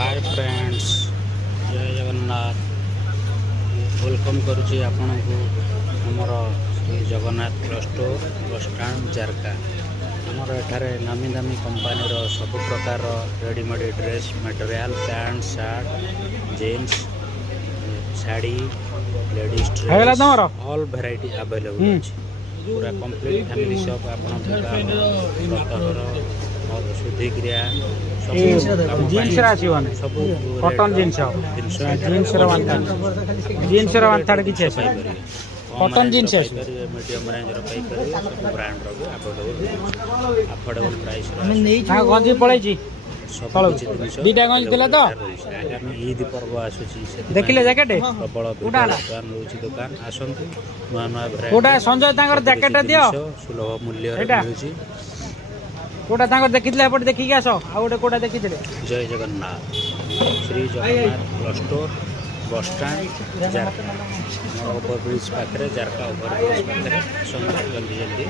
Hi friends, जय Jagannath. Welcome करुच्ची आपण को हमर Shri Jagannath store bus stand Jarka. हमर एठारे नामी दामी कंपानी रो सब प्रकार readymade dress material pant shirt jeans sari ladies dress all variety available अछि। पूरा कंप्लीट फैमिली शॉप आपण शुद्धि क्रिया जीन्स राशिवाने सब कॉटन जीन्स जीन्स जीन्स वांथाड़ किछि अछि कॉटन जीन्स अछि मीडियम रेंज रो पाई करी सब ब्रांड रो भी अफोर्डेबल प्राइस रो हां गंजी पळै छी सब किछि दीटा गंजी देला तो आगामी ईद पर्व आसुची से देखिले जैकेट प्रबल दुकान रोची दुकान आसंतु नुआ नुआ ब्रांड कोटा संजय तांगर जैकेट दियो सुलभ मूल्य रे मिलुची। कोटा तांगर देखिले एपट देखि आसो आ गोटे कोटा देखिले। Jai Jagannath Shri Jagannath store bus stand Jarka over bridge पाखे जारका ओवर ब्रिज पाखे जल्दी जल्दी